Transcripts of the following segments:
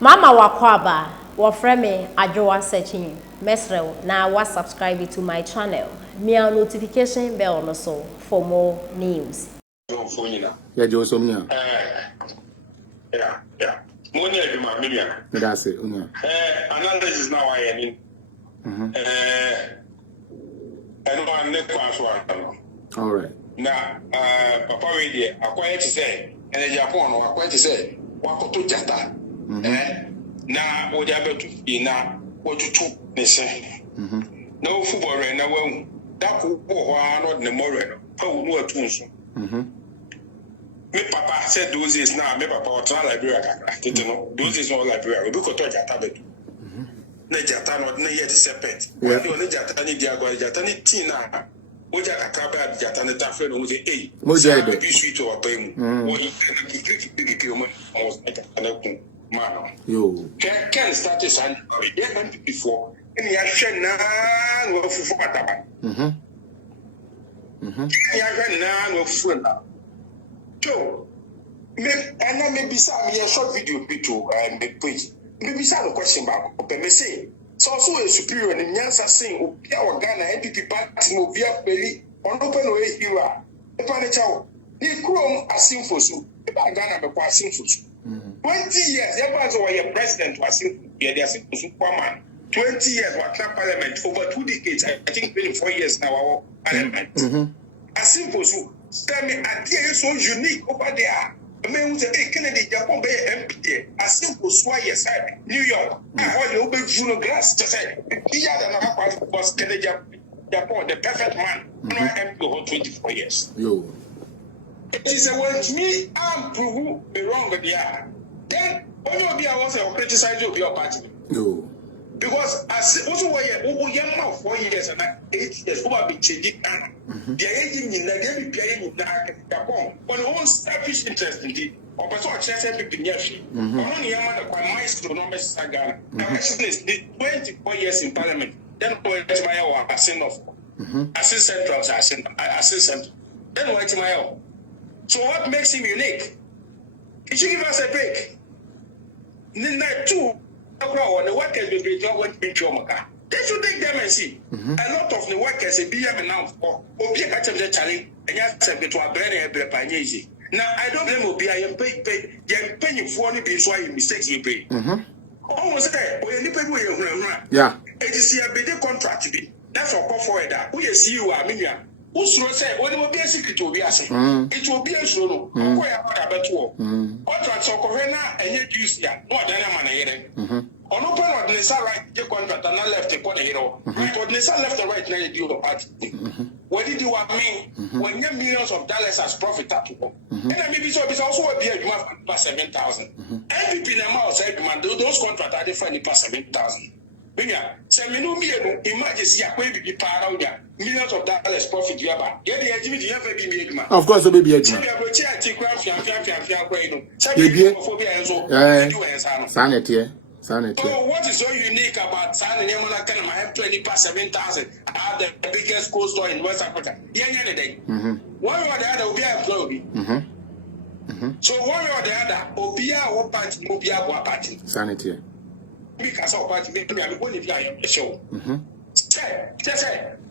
Mama wakwaba, wafreme ajowa searching. Mesrel, now was subscribe to my channel. Me a notification bell also for more news. Yeah, Josomia. Yeah. Money is my million. That's it. Analysis now I am in. And one next one. All right. Now, Papa Radio, acquired to say, and a Japan, or acquired to say, what to Jata. Now, what you have to be now, what to do, they say. No football, and no one that will go on not the moral. Oh, no, tools. Me papa said those is now. Me papa was not library. Those is not library. We could talk Jata betu. Ne Jata not ne yet separate. When you ne Jata ni diago Jata ni tina. Oja akaba Jata ne tafre no je eh. Moja ide. Be sweet or pay mu. Wo yi kiki mo almost Jata ne kun man. Yo. Can start this and we had before. Any action na wo fufu pataba. Any action na wo fufu na. So, maybe some short video make page. Maybe some question back. Me say, so also a superior in Nyansa saying, Opia or Ghana, MPP party, Mobia Belly, on open way you are. The Panichao, the Chrome Assin FosuFuo, Ghana, the Assin FosuFuo. 20 years, everyone's over president was in the Assin FosuFuo. 20 years, what parliament, over 2 decades, I think 24 years now, our parliament. Assin FosuFuo. Tell me, idea is so unique over there. I mean, we say, Kennedy, Japan, Bay, MP, Assin FosuFuo, yes, New York. I heard the open Juno Glass to say, he had another part was Kennedy, Japan, the perfect man. No MP for 24 years. Yo. It is a word to me, I'm proving me wrong with the other. Then, when you be, I was criticize your party. Yo. Because as also why young now 4 years and 8 years who have been changing the aging in the playing in Japan on own selfish interest in the or person chance people near she only Yamada maestro no Ghana. Actually is 24 years in parliament. Then what's my Assin of Assin Central Assin Central. Then what's my so what makes him unique? He should give us a break. Then two. The workers will be job they should take them and see. A lot of the workers be now for Obi a challenge and yes, to a brand easy. Now I don't blame Obi, I am paying for any be why mistakes you pay. Almost there, when you pay, yeah, it is a big contract to be. That's all call for that. We see you are million. Who's say, when it will be a secret to be as it will be a show. Contracts of Corona and yet you see more than a man. On open on the side right, the contract and I left upon a hero. But the side left and right now you do party. What did you want me when your millions of dollars as profit at all? And I maybe so it's also a beer you have past 7,000. MVP in a mouse, those contracts are different past 7,000. Say me no me imagine see a way be power out millions of dollars profit you have. Get the activity you have be big. Of course, it will be a Sanity. Sanity. So what is so unique about Sanity? I have 20 past 7,000. I have the biggest cold store in West Africa. One or the other will be a flow. So one or the other, Obia or party, Obia or party. Sanity. Because of party, maybe I'm going to be on the show. Say,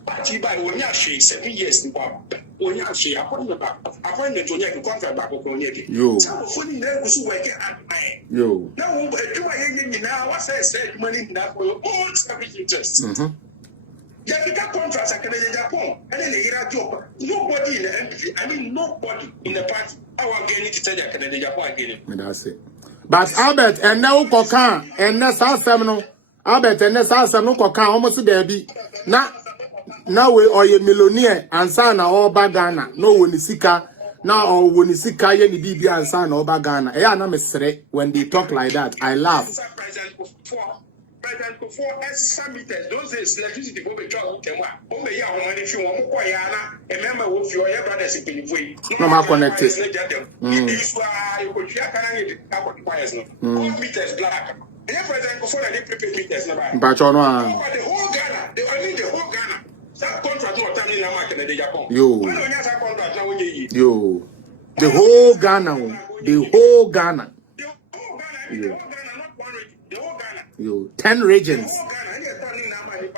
party by 1 year, 7 years in one. 1 year, she appointed back. Appointed to get a contract back on it. Yo. Some funny there was who I get at my. Yo. Now, do I now? What I said, money enough for your own selfish interest. Yeah, you got contracts at Japan, and then they hear a job. Nobody in the MP, I mean, nobody in the party. I want getting to tell you, Canadian Japan again. That's it. But Albert, and now Cocan, and that's our seminal. Albert, and that's our seminal Cocan, almost there be. Now we are a millionaire and son or Bagana. No when you see now or when you see Kaya the BB and son or Bagana. I am a when they talk like that. I laugh. President before submitted those days electricity for the child who may have money if you want to remember with your brothers in the no more connected. Meters black. And president before they prepared meters. But you know the whole Ghana, they only the whole Ghana. That contract not turning in America, Japan. Yo. The whole Ghana. The whole Ghana. The whole Ghana, not 1 Yo, 10 regions.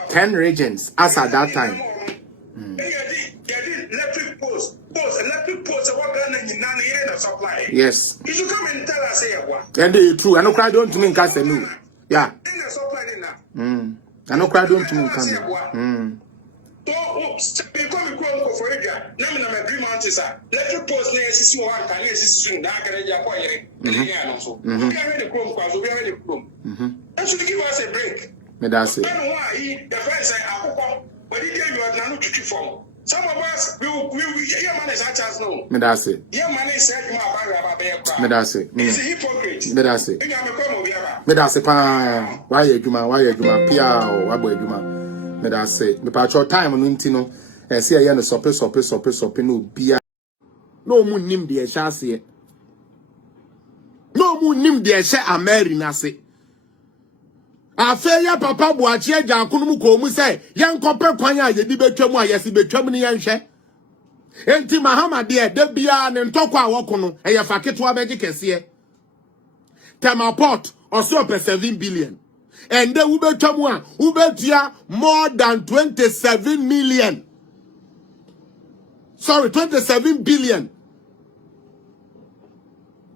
10 regions as at that time. Electric post, what supply. Yes. You should come and tell us here what. And they true. I know cry don't mean cast no. Yeah. I know cry don't mean can. Become for area. Name an agreement is electric post near system one can soon. That can that should give us a break. That's it. The friends say, but you are not to form. Some of us will hear money such as no. That's it. Your money said, that's it. It's a hypocrite. That's it. That's it. Why you Pia or Wabo Juma? That's it. The patch time on Intino and see a sope no beer. No moon nim the chassis. No moon nim the share a Mary Nasi. Afeya papa boachi eja akonom ko mu say yenkopɛ kwan a yedi betwam a yesi betwam ne yenhwɛ enti mahama de bia ne ntɔkɔ a wɔko no ɛyɛ faketo abɛgye kɛse Temaport also per 7 billion and de ubetwam a ubetua more than 27 million. Sorry, 27 billion.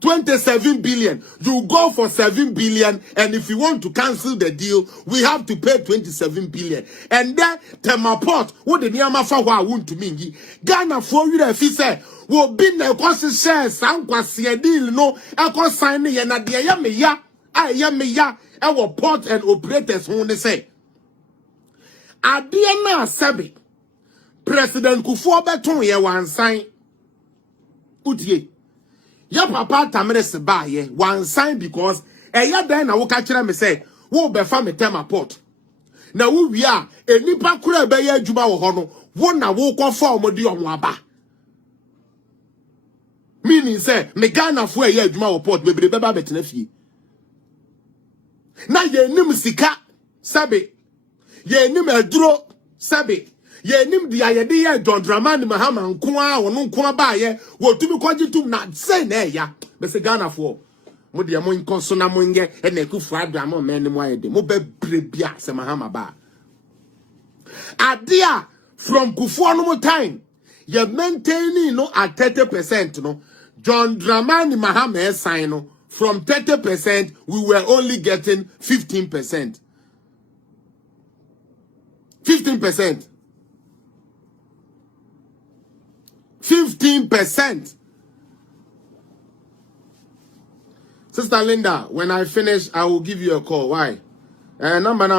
27 billion. You go for 7 billion, and if you want to cancel the deal, we have to pay 27 billion. And then Temaport, what the Niamafa want to mean? Ghana for you if he say, will be the cost shares, and deal no, I can sign it, and at the I am our port and operators who they say. Adiana Sabi, President Kufuor beton ye one sign. Utie. Ya papa tamres ba ye one sign because ya den na wo ka kire me say wo be fa me Temaport na wo wi a enipa kura be ya adwuma wo ho no wo na wo ko fa omodi omo aba meaning say me Ghana fo ya adwuma wo port bebre be ba betena fie na ye nim sika sabe ye nim aduro sabe ye nim dia ye de ye John Dramani Mahama nko a wono nko ba ye wo tumi kwaji tum na say na ya be se Ghana fo mo de mo nko so na mo nge e na Kufu adwa mo men mo ayede mo be brebia se Mahama ba adia from Kufu no time ye maintaining no at 30% no John Dramani Mahama sign no from 30% we were only getting 15%. 15%. 15%. Sister Linda, when I finish, I will give you a call. Why? Number now,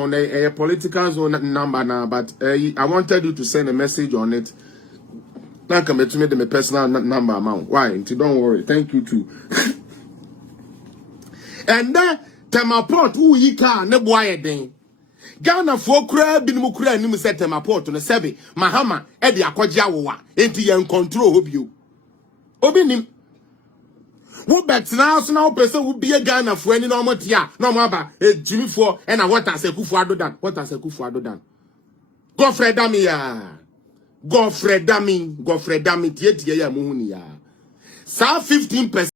on a political zone number now, but I wanted you to send a message on it. Now come to me the personal number amount. Why? Don't worry. Thank you too. And then Temaport, who ye can ne boy den. Ghana for kura binimu kura ni mu set Temaport no sebe Mahama e de akogya wowa enti yen control hobio obi nim wo bet na so na wo pese wo bie Ghana for ani na omotia na omo aba ejimi for e na what asekufu adodan Godfred Dami tie ya muhuni ya sa 15%